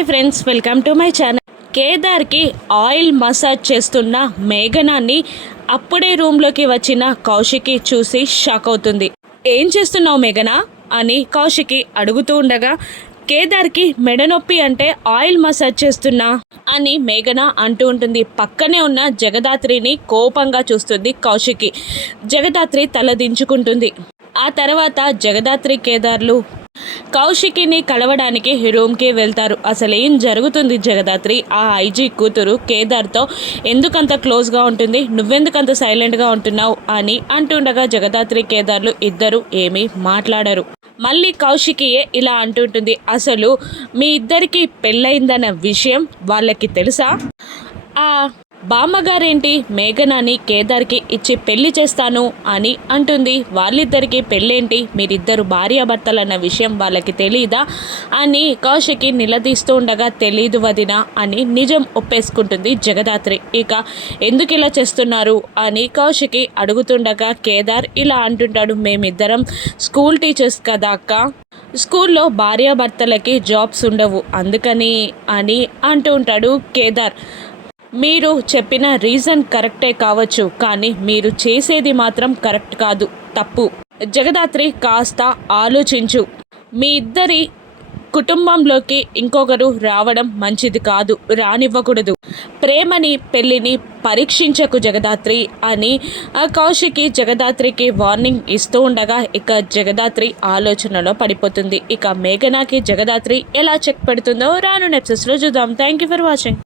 Hi friends, welcome to my channel. కేదార్కి oil massage చేస్తున్న మేఘనాన్ని అప్పుడే రూమ్లోకి వచ్చిన కౌశికి చూసి షాక్ అవుతుంది. ఏం చేస్తున్నావు మేఘనా అని కౌశికి అడుగుతూ ఉండగా, కేదార్కి మెడనొప్పి అంటే ఆయిల్ మసాజ్ చేస్తున్నా అని మేఘన అంటూ ఉంటుంది. పక్కనే ఉన్న జగదాత్రిని కోపంగా చూస్తుంది కౌశికి. జగదాత్రి తలదించుకుంటుంది. ఆ తర్వాత జగదాత్రి కేదార్లు కౌశికిని కలవడానికి రూమ్కి వెళ్తారు. అసలు ఏం జరుగుతుంది జగదాత్రి? ఆ ఐజీ కూతురు కేదార్తో ఎందుకంత క్లోజ్గా ఉంటుంది, నువ్వెందుకంత సైలెంట్గా ఉంటున్నావు అని అంటుండగా జగదాత్రి కేదార్లు ఇద్దరు ఏమీ మాట్లాడరు. మళ్ళీ కౌశికియే ఇలా అంటుంటుంది, అసలు మీ ఇద్దరికి పెళ్ళయిందన్న విషయం వాళ్ళకి తెలుసా? ఆ బామ్మగారేంటి మేఘనాని కేదార్కి ఇచ్చి పెళ్లి చేస్తాను అని అంటుంది. వాళ్ళిద్దరికి పెళ్ళేంటి, మీరిద్దరు భార్యాభర్తలన్న విషయం వాళ్ళకి తెలీదా అని కౌశికి నిలదీస్తూ ఉండగా, తెలీదు వదిన అని నిజం ఒప్పేసుకుంటుంది జగదాత్రి. ఇక ఎందుకు ఇలా చేస్తున్నారు అని కౌశికి అడుగుతుండగా కేదార్ ఇలా అంటుంటాడు, మేమిద్దరం స్కూల్ టీచర్స్ కదా అక్క, స్కూల్లో భార్యాభర్తలకి జాబ్స్ ఉండవు అందుకని అని అంటూ ఉంటాడు కేదార్. మీరు చెప్పిన రీజన్ కరెక్టే కావచ్చు, కానీ మీరు చేసేది మాత్రం కరెక్ట్ కాదు, తప్పు. జగదాత్రి కాస్త ఆలోచించు. మీ ఇద్దరి కుటుంబంలోకి ఇంకొకరు రావడం మంచిది కాదు, రానివ్వకూడదు. ప్రేమని పెళ్ళిని పరీక్షించకు జగదాత్రి అని కౌశికి జగదాత్రికి వార్నింగ్ ఇస్తూ ఉండగా ఇక జగదాత్రి ఆలోచనలో పడిపోతుంది. ఇక మేఘనాకి జగదాత్రి ఎలా చెక్ పెడుతుందో రాను ఎపిసోడ్స్లో చూద్దాం. Thank you for watching.